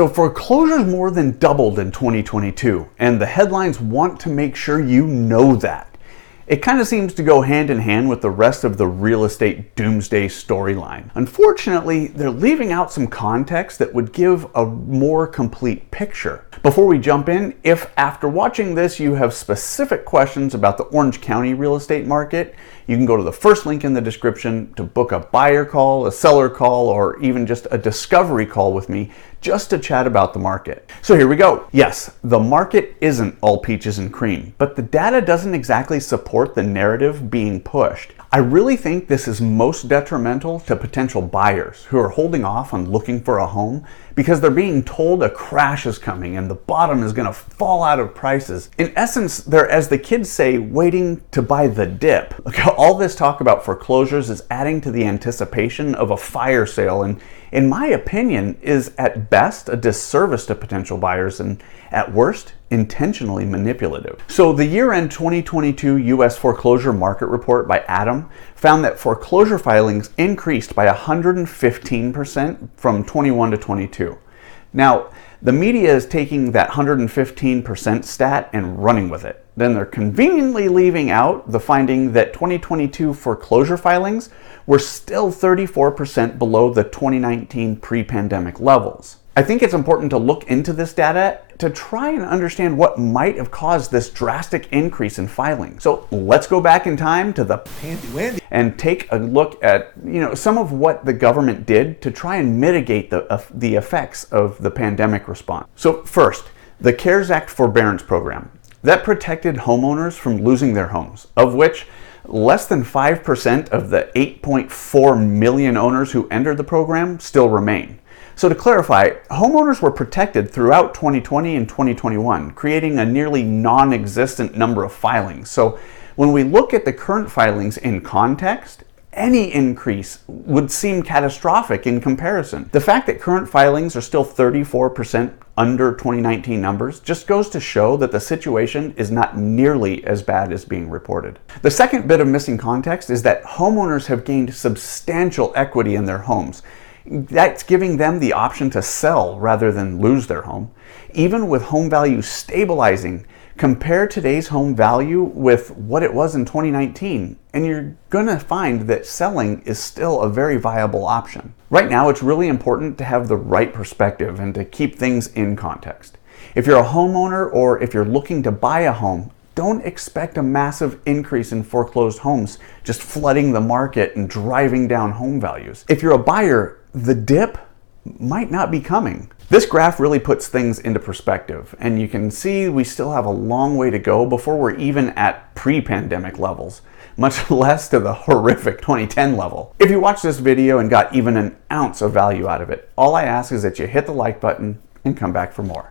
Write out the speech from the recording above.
So foreclosures more than doubled in 2022, and the headlines want to make sure you know that. It kind of seems to go hand in hand with the rest of the real estate doomsday storyline. Unfortunately, they're leaving out some context that would give a more complete picture. Before we jump in, if after watching this you have specific questions about the Orange County real estate market, you can go to the first link in the description to book a buyer call, a seller call, or even just a discovery call with me just to chat about the market. So here we go. Yes, the market isn't all peaches and cream, but the data doesn't exactly support the narrative being pushed. I really think this is most detrimental to potential buyers who are holding off on looking for a home because they're being told a crash is coming and the bottom is going to fall out of prices. In essence, they're, as the kids say, waiting to buy the dip. All this talk about foreclosures is adding to the anticipation of a fire sale, and in my opinion, is at best a disservice to potential buyers and at worst, intentionally manipulative. So the year-end 2022 U.S. foreclosure market report by ATTOM found that foreclosure filings increased by 115% from 21 to 22. Now, the media is taking that 115% stat and running with it. Then they're conveniently leaving out the finding that 2022 foreclosure filings were still 34% below the 2019 pre-pandemic levels. I think it's important to look into this data to try and understand what might have caused this drastic increase in filing. So let's go back in time to the and take a look at some of what the government did to try and mitigate the effects of the pandemic response. So first, the CARES Act forbearance program that protected homeowners from losing their homes, of which less than 5% of the 8.4 million owners who entered the program still remain. So to clarify, homeowners were protected throughout 2020 and 2021, creating a nearly non-existent number of filings. So when we look at the current filings in context, any increase would seem catastrophic in comparison. The fact that current filings are still 34% under 2019 numbers just goes to show that the situation is not nearly as bad as being reported. The second bit of missing context is that homeowners have gained substantial equity in their homes. That's giving them the option to sell rather than lose their home. Even with home values stabilizing, compare today's home value with what it was in 2019, and you're gonna find that selling is still a very viable option. Right now, it's really important to have the right perspective and to keep things in context. If you're a homeowner or if you're looking to buy a home, don't expect a massive increase in foreclosed homes just flooding the market and driving down home values. If you're a buyer, the dip might not be coming. This graph really puts things into perspective, and you can see we still have a long way to go before we're even at pre-pandemic levels, much less to the horrific 2010 level. If you watched this video and got even an ounce of value out of it, all I ask is that you hit the like button and come back for more.